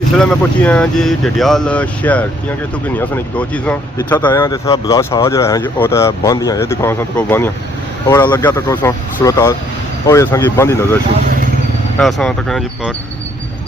इसलिए मैं पहुंची आया जी डडियाल शहर क्योंकि इतों किन्नियां सन एक दो चीज़ां इत्थै तो आया तो सारा बाजार सारा जो है जी वो तो बंद ही है ये दुकान सन तो बंद ही और लग्या तक सूरत हाल और असेंगी बंद ही नजर सी ऐसा तक जी पर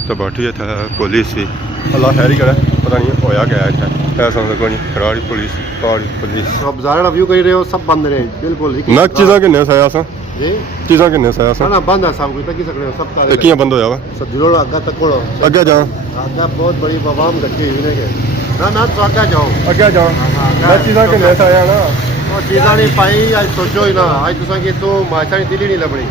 तो बैठी इत्थै पुलिस भी अल्लाह खैर ही करे पता नहीं होया क्या है इत्थै ऐसा तक जी खराड़ी पुलिस पाड़ी पुलिस बाजार व्यू कर रहे हो सब बंद रहे बिल्कुल नक चीज़ां किन्ने साया सा जी चीज़ां किन्ने साया सा ना बंद है सब कुछ तक सकते हो सब ताले कियां बंद होया वा सब दिलों आगे तक कोड़ो अगे जा आगे बहुत बड़ी बवाम रखी हुई है ना तो आगे जाओ अगे जा नक चीज़ां किन्ने साया ना और चीज़ा नहीं पाई आज सोचो ही ना आज तुसा की तो माचा दिल ही नहीं लभनी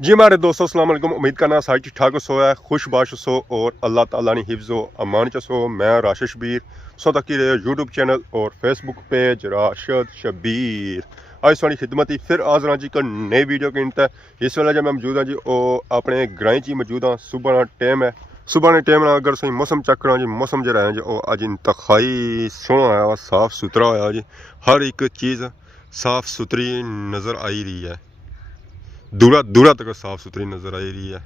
जी हमारे दोस्तों अस्सलाम वालेकुम उम्मीद करना सारी ठीक ठाक सो है खुशबाश सो और अल्लाह ताला ने हिफ्ज़ व अमान च सो मैं राशिद शबीर सो तक यूट्यूब चैनल और फेसबुक पेज राशिद शबीर आज थोड़ी खिदमत ही फिर हाज़र जी एक नई वीडियो के इंत है इस वेले जो मैं मौजूद हाँ जी वो अपने ग्रां च मौजूद हाँ सुबह का टाइम है सुबह के टाइम अगर सही मौसम चेक करा जी मौसम जो है जी वो अज इंतहाई सोहना आया साफ सुथरा होया जी हर एक चीज़ साफ सुथरी नज़र आई रही है दूरा दूरा तक साफ सुथरी नज़र आई रही है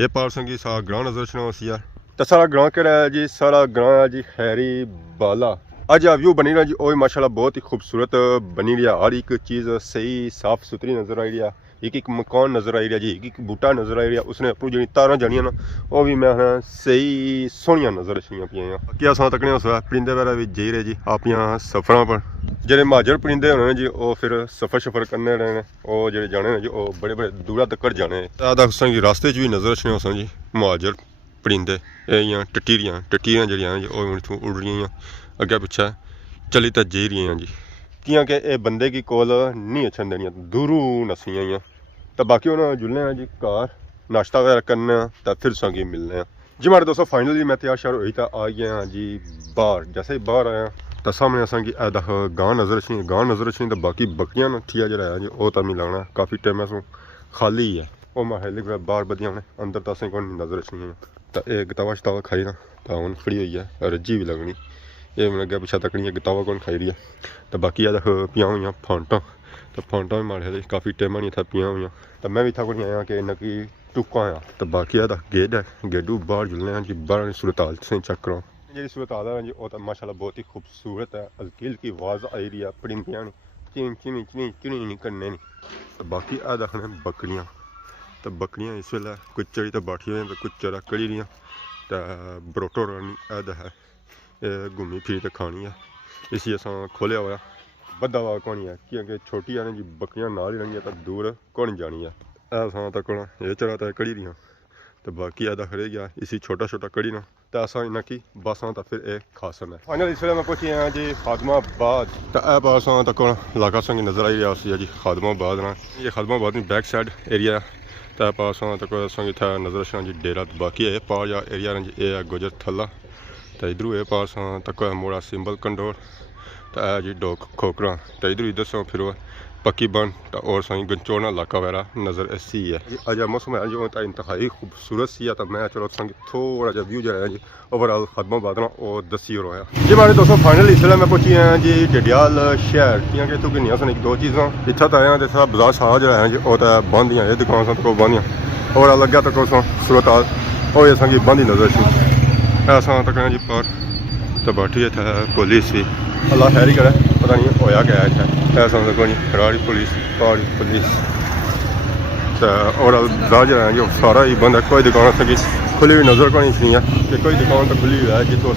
ये पार संगी सारा ग्रां नज़र छना सी यार तो सारा ग्रां केड़ा है जी सारा ग्रां है जी खैरी बाला अज व्यू बनी रहा जी वो माशाल्लाह बहुत ही खूबसूरत बनी रहा हर एक चीज़ सही साफ सुथरी नज़र आई रही है एक मकान नज़र आई रहा जी एक बूटा नज़र आई रहा उसने अपनी जी तारा जानिया ना वो भी मैं सही सोहनिया नज़र छियाँ पियाँ बाकी अस तकने उस परिंदे वगैरह भी जाई रहे जी अपनिया सफर पर जेह्ड़े महाजर परिंदे होने ने जी वो फिर सफर शफर करने रहे हैं वो जेह्ड़े जाने जी वो बड़े बड़े दूरा तक जाने कि रास्ते च भी नज़र रखने उस जी महाजर परिंदे इयां टटीरियां जेह्ड़ियां जी वो इत्थूं उड़ रही अग्गें पिच्छे चली तो जाई रही हैं जी क्योंकि ये बंदे की कोल नहीं अच्छन देनियां दूरों नस्सियां तो बाकी उन्होंने जुलने हैं जी घर नाश्ता वगैरह करने तो फिर संगी मिलने हैं जी हमारे दोस्तों फाइनली मैं तैयार शार हुई तो आ गया हाँ जी बाहर जैसे ही बाहर आया तो सामने असेंगी गांव नज़र अच्छी तो बाकी बकरियां नठिया जो है जी वो तो मिगी लगना काफ़ी टाइम सो खाली ही है वो मैं हेली बाहर बदिया उन्हें अंदर तो असें कोई नज़र अच्छी तो ये गतावा शतावा खाई ना तो हूँ खड़ी हुई है रज्जी भी लगनी ये मैंने अग्गे पिछा तकनी है गतावा कौन खाई रही है तो बाकी देख पिया हुई फांटा तो फांटा भी मारे काफ़ी टाइम नहीं था पिया हुई तो मैं भी इतना को नहीं आया कि इन्ना की टुका आया तो बाकी गेट है गेडू बाहर जुलने हैं जी बाहर सूरत हाल से चेक करो जी सूरत हाल है जी वो तो माशाल्लाह बहुत ही खूबसूरत है अलकील की आवाज़ आई रही है परिंदियाँ चिनी चिनी चिनी चिनी नहीं करने नहीं तो बाकी आ देखने बकरियाँ तो बकरियाँ इस वेले कुछ चढ़ी तो बैठी हुई तो कुछ चरा कड़ी रही तो बरोटो रानी ऐद है घूमी फिरी तो खानी है इसी अस खोलिया हुआ बड़ा हुआ कौन है क्योंकि छोटी आने जी बकरियां नाल ही रहनी तो दूर कौन जानी है ऐसा तक ये चढ़ा तो कड़ी रही तो बाकी आधा खड़े गया इसी छोटा छोटा कड़ी ना तो ऐसा इन्ना की बस तो फिर एक खासन है फाइनल इस वे मैं पहुंची आया जी खादमाबाद तो यह पास तक इलाका संगी नज़र आई रहा जी खादमाबाद ना ये खादमाबाद की बैक साइड एरिया तो पास तक संग इतना नज़र रखना जी डेरा तो बाकी है पार या एरिया जी ये गुजर थला तो इधरों ये पास तक मोड़ा सिंबल कंडोर तो है जी डोक खोकरा तो इधर इधर से फिर पक्की बन तो और सही गंचोना इलाका वगैरह नज़र ऐसी है अज मौसम है जो इंतहाई खूबसूरत सी है तो मैं चलो संग थोड़ा जहा व्यू जो है जी ओवरऑल खादमाबाद ना वो दसी रोया जी हमारे दोस्तों फाइनल इस वे मैं पहुंची आया जी डडियाल शहर क्योंकि इतों किन्नियां सन एक दो चीज़ां इत्थै तो आया तो सारा बाजार सारा जो है जी वो तो बंद ही है ये दुकान सन तो बंद ही और लग्या तक सूरत हाल और संगी बंद ही नज़र सी ऐसा तक जी पर तो बैठी इत्थै पुलिस भी अल्लाह खैर ही करे पता नहीं होया क्या है इत्थै ऐसा कोई नहीं खराड़ी पुलिस पाड़ी पुलिस तो और बाजार जो है जी सारा ही बंद है कोई दुकान संगी खुली हुई नज़र को नहीं है कि कोई दुकान तो खुली हुई है जितों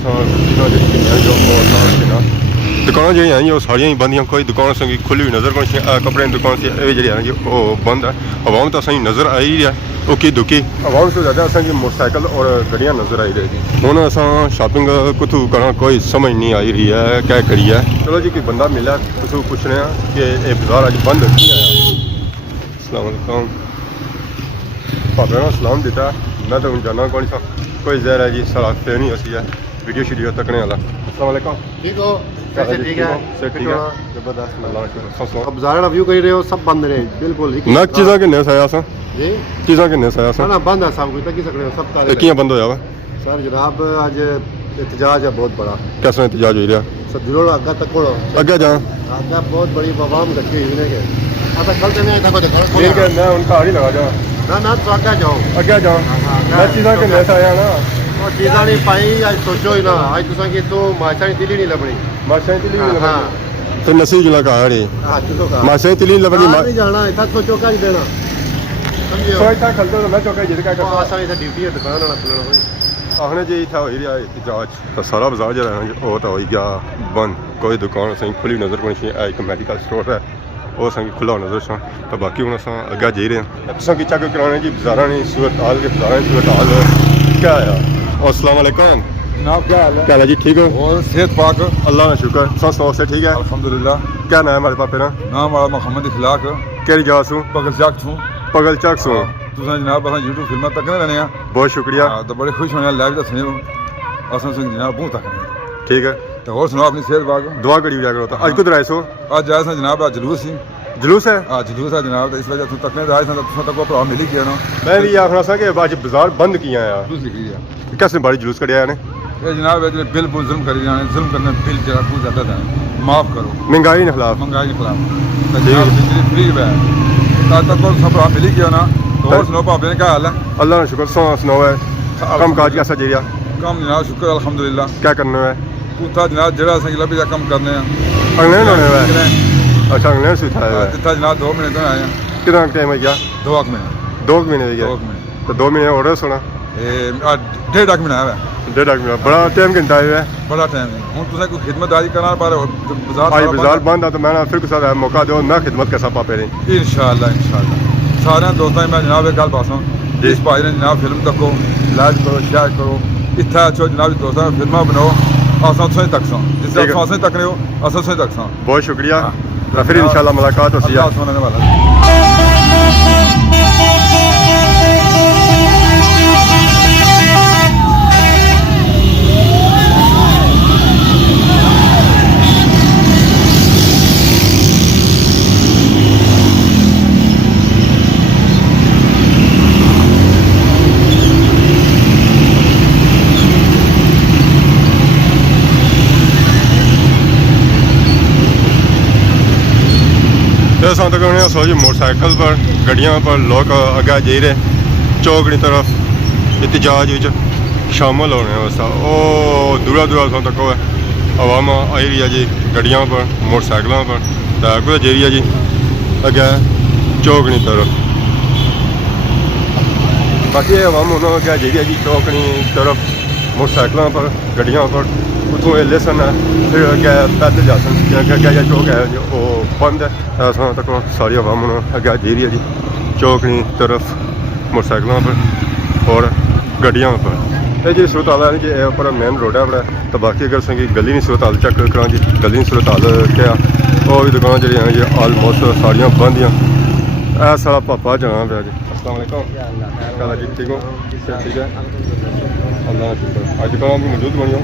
दुकान जो हैं वो सारिया ही बंद कोई दुकान संगी खुली हुई नज़र को नहीं कपड़े की दुकान से जी है जी वो बंद है आवाम तो सही नज़र आई रही है ओकी दुखी आवाम से ज़्यादा असेंगी मोटरसाइकिल और गड्डियाँ नज़र आई रही थी हूँ अस शॉपिंग कुतू करना कोई समझ नहीं आई रही है क्या करिए चलो जी कोई बंदा मिला कुछ पूछने कि ये बाजार अज बंद की आया अस्सलाम वालेकुम भापे ने सलाम दिता मैं तो जाना कौन सा कोई जहर है जी सारा फेर नहीं असी है वीडियो शीडियो तकने वाला अस्सलाम वालेकुम ठीक हो कैसे ठीक है ठीक है जबरदस्त अल्लाह का शुक्र बाजार व्यू कर रहे हो सब बंद रहे बिल्कुल नक चीज़ां किन्ने साया सा जी चीज़ां किन्ने साया सा ना बंद है सब कुछ तक सकते हो सब ताले कियां बंद होया वा सर जनाब आज एहतजाज है बहुत बड़ा। कैसा एहतजाज हो रहा? सर दिलों आगा तक अगे जा आगा बहुत बड़ी आवाम इकट्ठी हुई है कि कल तो नहीं था मैं उनका ही लगा जा ना तो आगे जाओ अगे जा मैं चीज़ा के लेस आया ना और चीज़ा नहीं पाई आज सोचो ही ना आज तुसा कि तो माशा की तिली नहीं लबनी माशा तिली हाँ तो नसीब जुला कहा रे तो कहा माशा तिली लबनी नहीं जाना इतना सोचो का देना समझो सोच था खल तो मैं चौका जिद का तो आसा इधर ड्यूटी है दुकान वाला खुलना होई आखने जी था हो रहा एहतजाज तो सारा बाजार जो है वो तो हो गया बंद कोई दुकान सही खुली नज़र को नहीं एक मेडिकल स्टोर है वो संग खुला नज़र सा तो बाकी हूँ अस अगे जी रहे हैं तुम की चेक कराने जी बाजारा ने सूरत हाल के बाजारा की सूरत हाल क्या है। अस्सलाम वालेकुम जनाब क्या हाल है? क्या है जी ठीक हो और सेहत पाक अल्लाह का शुक्र सौ से ठीक है अल्हम्दुलिल्लाह। क्या नाम है हमारे पापे ना नाम वाला मोहम्मद इखलाक केरी जा सू पगल चक छूं पगल चक सू तुसां जनाब असां यूट्यूब फिल्मां तकने रहने आ बहुत शुक्रिया तो बड़े खुश होने लाइव दसने हो असां संग जनाब बहुत तकने ठीक है तो और सुनाओ अपनी सेहत पाक। दुआ करी जा करो आज कुछ आए सो आज आए सन जनाब आज जुलूस ही जुलूस है जुलूस है जनाब तो इस वजह से तकने आए सन तुसां तक भरा मिली गया ना मैं भी आखना सा कि आज बाजार बंद किया है यार जुलूस लिखी है कैसे बड़ी जुलूस करिया ने ये जनाब ये बिल बुल जुल्म करी जाने जुल्म करने बिल जरा बहुत ज़्यादा है माफ़ करो महंगाई के खिलाफ महंगाई के खिलाफ तो जनाब बिजली फ्री है तब तक और सब भरा मिली गया ना तो और सुनो भापे ने क्या हाल है? अल्लाह का शुक्र सुनाओ है कम काज कैसा जी रहा कम जनाब शुक्र अल्हम्दुलिल्लाह। क्या करना है पूता जनाब जरा असें लभी जा कम करने अगले होने है अच्छा अगले से था जितना जनाब 2 महीने तो आए हैं कितना टाइम है क्या 2 महीने 2 महीने हो गया तो 2 महीने और सुना 1.5 महीना है 1.5 महीना बड़ा टाइम घंटा है बड़ा टाइम है हूँ तुसें कोई खिदमतदारी करना पर आज बाजार बंद है तो मैंने फिर कुछ मौका दो मैं खिदमत कैसा पापे रही इंशाअल्लाह सारे दोस्तों मैं जनाब एक गल पासा जिस भाई ने जनाब फिल्म तको लाइक करो शेयर करो इतना अच्छो जनाब दोस्तों फिल्मा बनाओ असां तुसें तक सां जिस असां तक रहे हो असां तुसें तक सां बहुत शुक्रिया फिर इंशाल्लाह मुलाकात होती है। अल्लाह सुनने वाला असां तक सोच मोटरसाइकिल पर गड्डियों पर लोग अगे जी रहे चौकड़ी तरफ एहतजाज शामिल होने वास्ते ओ दूरा दूरा असां तक आवाम आई रही है जी गड्डियों पर मोटरसाइकिलों पर तो कुछ जी रही है जी अगे चौकड़ी तरफ बाकी आवाम उन्होंने अगे जी रही है जी चौकड़ी तरफ मोटरसाइकिलों पर गड्डियों पर उतों ले सन फिर अगे पैदल जा सन अगे चौक है जो वो बंद है असां तक सारी आवाम अगे जी रही है जी चौकड़ी तरफ मोटरसाइकिलों पर और गड्डियों पर ये जी सूरत हाल है जी पर मेन रोड है बड़ा तो बाकी अगर संगी गली नहीं सूरत हाल चेक करा जी गली नहीं सूरत हाल क्या और भी दुकान जी जी आलमोस्ट सारियां बंद हैं ऐ सारा पापा जाना पे जी अस्सलाम वालेकुम जी ठीक हो ठीक है अल्लाह शुक्र आज दुकान भी मौजूद बनी हो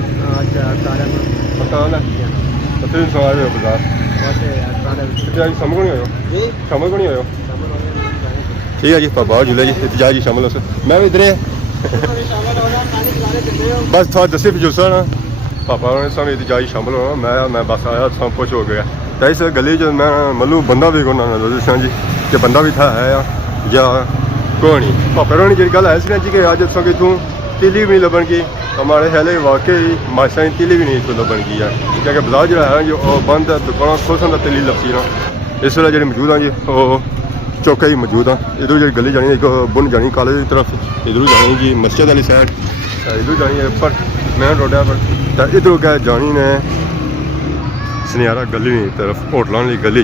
पता है तो फिर सवाल हो बाजार कितने आज शाम को नहीं आयो शाम को नहीं आयो ठीक है जी पापा झूले जी एहतजाज जी शामिल हो मैं भी इधर बस थोड़ा दसी जुलसा ना पापा ने सानू एहतजाज शामिल होना मैं बस आया सब कुछ हो गया तो इस गली च मैं मतलब बंदा भी को दसा जी कि बंदा भी था है या कोई नहीं पापा ने जी गल है जी कि अज संगे तू तिली भी नहीं लबन की हमारे ख्याल वाकई माशा की तिली भी नहीं इतों लबन की है क्योंकि बाजार जो है जो बंद है दुकान खोसन का तिली लपसी ना इस वे जी मौजूद हाँ जी चौके ही मौजूद हाँ इधर जी गली जानी एक बुन जानी कॉलेज की तरफ इधर जानी जी मस्जिद वाली साइड इधर जानी है पर मेन रोड है पर तो इधर गए जानी ने सनियारा गली की तरफ होटलों वाली गली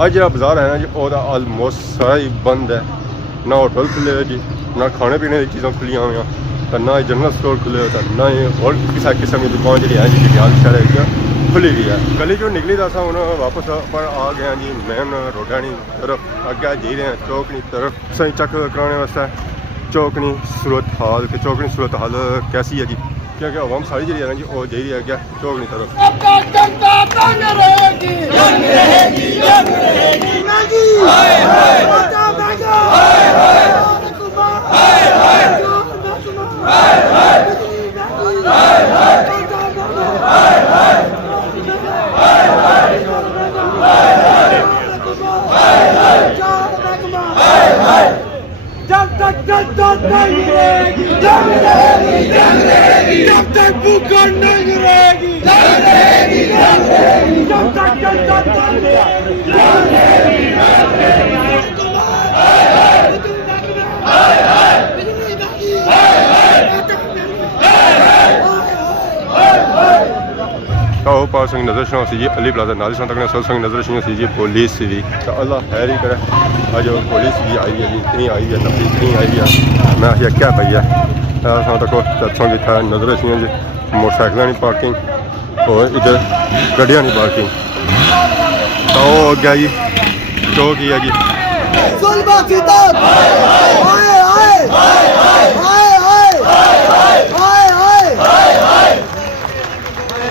अज जो बाजार है ना जी वो आलमोस्ट सारा ही बंद है ना होटल खुले जी ना खाने पीने की चीज़ां खुलियां हुई तो ना ही जनरल स्टोर खुले तो ना ही और किसी किस्म की दुकान जी है जी ख्याल शहर खुली गई है गली जो निकली तो अस हूँ वापस पर आ गए जी मेन रोडानी तरफ अगे जी रहे हैं चौकनी तरफ सही चेक कराने वास्ते चौकनी सूरत हाल कि चौकनी सूरत हाल कैसी है जी क्योंकि आवाम सारी जी है ना जी वो जी रही है अगे चौकनी तरफ जब तक भूख नहीं रहेगी, जब तक जनता तो पास नजर शो सी जी अली प्लाजा नाली सन तक सत्संग नजर शो सी जी पुलिस भी तो अल्लाह खैर ही करे आज पुलिस भी आई है जी इतनी आई है तफरी इतनी आई है मैं आखिया क्या पई है तक सत्संग इतना नजर सी जी मोटरसाइकिल की पार्किंग और इधर गड्डियां की पार्किंग तो अगे जी चौक ही है जी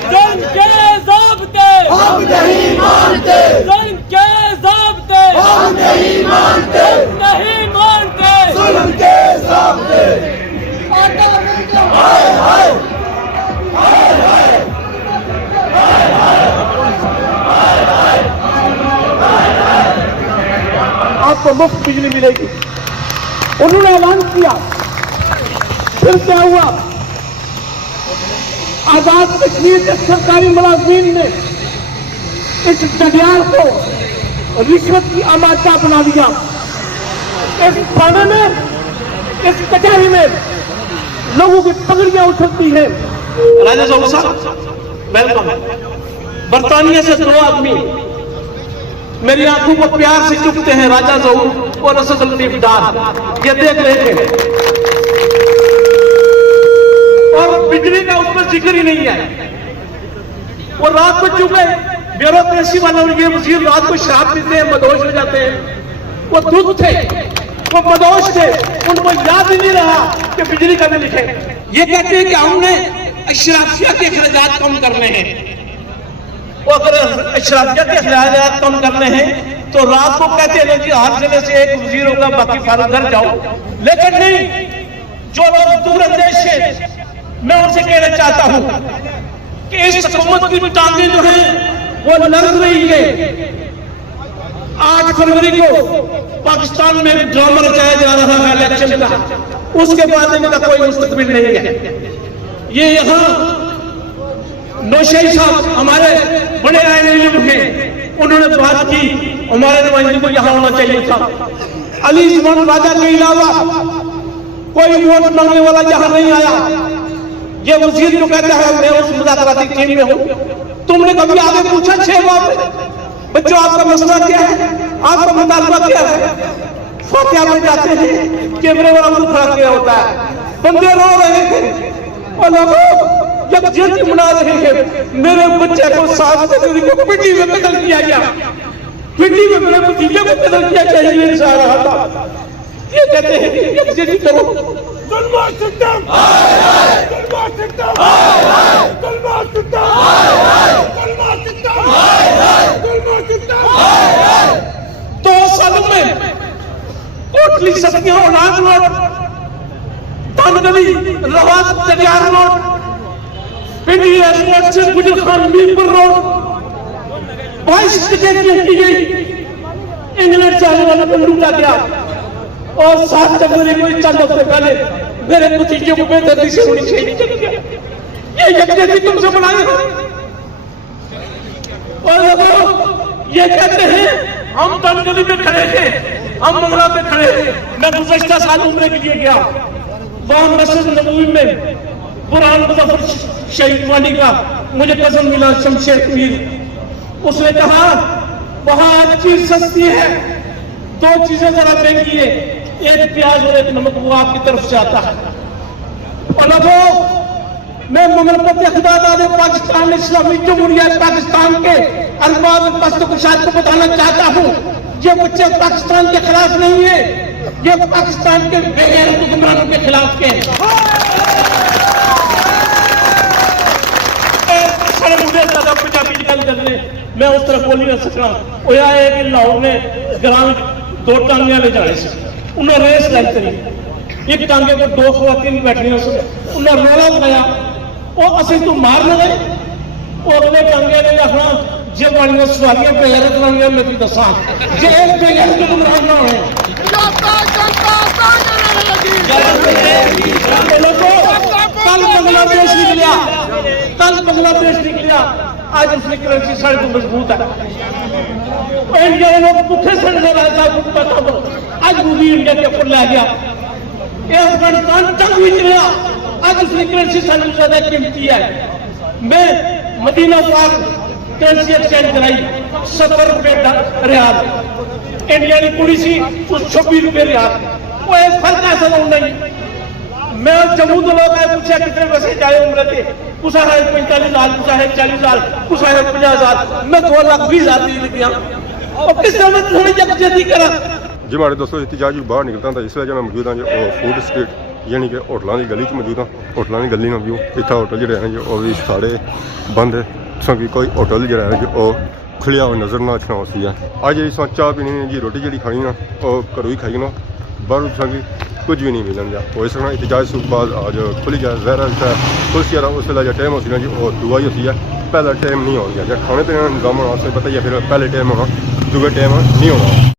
जुल्म के ज़ाब्ते हम नहीं मानते, जुल्म के ज़ाब्ते हम नहीं मानते, नहीं मानते जुल्म के ज़ाब्ते। हाय हाय आपको मुफ्त बिजली मिलेगी। उन्होंने ऐलान किया, फिर क्या हुआ? आजाद कश्मीर के सरकारी मुलाजमीन ने इस डडियाल को रिश्वत की आमादा बना दिया। इस थाने में, इस कचहरी में लोगों की पगड़ियां उछलती हैं। राजा साहब वेलकम। बरतानिया से दो आदमी मेरी आंखों को प्यार से चुपते हैं, राजा जहूर और असद लतीफ डार, ये देख रहे थे और बिजली का उस पर जिक्र ही नहीं है। वो रात को चुके ब्यूरोक्रेसी वालों ये वजीर रात को शराब पीते हैं, मदहोश हो जाते हैं। वो दूध थे, वो मदहोश थे, उनको याद ही नहीं रहा कि बिजली का बिल लिखे। ये कहते हैं कि हमने अशराफिया के अखराजात कम करने हैं। वो अगर अशराफिया के अखराजात कम करने हैं तो रात को कहते हैं कि हर जिले से एक वजीर होगा, बाकी सारा घर जाओ। लेकिन नहीं, जो लोग दूरंदेश है मैं उनसे कहना चाहता हूं कि इस हुकूमत की टांगें जो है वो लड़ रही है। 8 फरवरी को पाकिस्तान में ड्रामा रचाया जा रहा है इलेक्शन का, उसके बाद इनका कोई मुस्तकबिल नहीं है। ये यहाँ नौशाही साहब हमारे बड़े आईनी लोग हैं, उन्होंने बात की, हमारे नुमाइंदे को यहाँ होना चाहिए था। अली जुबान राजा के अलावा कोई वोट मांगने वाला यहाँ नहीं आया। ये वजीर जो कहता है मैं उस मुज़ाकराती टीम में हूँ, तुमने कभी आगे पूछा 6 बार बच्चों आपका मसला क्या है, आपका मुतालबा क्या है? फातिहा में जाते हैं, कैमरे वाला मुंह खड़ा किया होता है, बंदे रो रहे थे और लोग जब जयंती मना रहे हैं। मेरे बच्चे को 7 जनवरी को पिंडी में कत्ल किया गया, पिंडी में मेरे भतीजे को कत्ल किया गया, ये जा रहा था। ये कहते हैं कि जयंती करो। तलवार सिस्टम हाय हाय, तलवार सिस्टम हाय हाय, तलवार सिस्टम हाय हाय, तलवार सिस्टम हाय हाय, तलवार सिस्टम हाय हाय। 2 सालों में कोटली सत्तियों नाग रोड, तानगली रवात तैयार रोड, पिंडी एयरपोर्ट से गुजर खान मीरपुर रोड 22 टिकट की गई। इंग्लैंड जाने वाला बंदू का गया और 7 जनवरी को चंद हफ्ते पहले मेरे भतीजे को बेदर्दी से उन्हें शहीद कर दिया। ये यकजहती तुमसे बनाए हो। और ये कहते हैं हम तानगली में खड़े थे, हम मंगला में खड़े थे। मैं गुज़श्ता साल उम्रे के लिए गया, वहां मस्जिद नबवी में कुरान मुज़फ़्फ़र शहीद वाली का मुझे कसम मिला, शमशेर मीर। उसने कहा वहां हर चीज सस्ती है, 2 चीजें जरा महंगी है, एक प्याज और एक नमक, वो आपकी तरफ से आता है। और अब मैं मुमलकत खुदादाद पाकिस्तान इस्लामी जमहूरिया पाकिस्तान के अरबाब पश्तो-कुशाद को बताना चाहता हूँ, ये बच्चे पाकिस्तान के खिलाफ नहीं है, ये पाकिस्तान के बेगैरत हुक्मरानों के खिलाफ के हैं। मैं उस तरफ बोल नहीं सकना। है कि लाहौर ने ग्राम 2 टांगे ले जाने से उन्हें रेस लाई करी, एक टांगे पर 2 खवातीन बैठी उन्हें रोला बनाया और असं तू मार न गए और अगले टांगे ने अपना ਜੇ ਵਾਲੀਆਂ ਸਵਾਰੀਆਂ ਬੇਗੈਰਤ ਲਾਉਣੀਆਂ ਮੈਂ ਤੁਹਾਨੂੰ ਦੱਸਾਂ ਜੇ ਇਹ ਬੇਗੈਰਤ ਨੂੰ ਗੁੰਮਰਾਹ ਨਾ ਹੋਏ कल बांग्लादेश निकलिया आज उसकी करेंसी साढ़े तो मजबूत है इंडिया के लोग भूखे सड़ने लगा आज मोदी इंडिया के ऊपर लै गया ये अफगानिस्तान जंग भी चलिया आज उसकी करेंसी साढ़े ज्यादा कीमती है मैं मदीना पाक करेंसी एक्सचेंज कराई 70 रुपए रियाल इंडिया की कुड़ी सी 26 रुपए रियाल वो फर्क ऐसा नहीं मैं जम्मू के लोग आए पूछा कितने पैसे जाए उम्र के कुछ है 45,000 कुछ है 40,000 कुछ है 50,000 मैं 2,20,000 दे दिया और किस तरह थोड़ी जल्दी करा जी हमारे दोस्तों इतिजाज भी बाहर निकलता था इसलिए जो मैं मौजूद हाँ जो फूड स्ट्रीट यानी कि होटलों की गली च मौजूद हाँ होटलों की गली में व्यू इतना होटल जो हैं जो भी सारे बंद है क्योंकि कोई होटल जो है जो खुलिया हुआ नज़र ना अच्छा सी है अज इस चाह पीनी जी रोटी जी खानी ना घरों ही खाई ना बाहर संगी कुछ भी नहीं मिलन जा हो सकना इतिजाज सूख बाद आज खुली जाए जहरा खुलसी रहा उस वेला जो टाइम होती ना जी वो दुआ ही होती है पहला टाइम नहीं हो गया जब खाने पीने का निज़ाम होना पता ही है फिर पहले टाइम होना दूसरे टाइम नहीं होना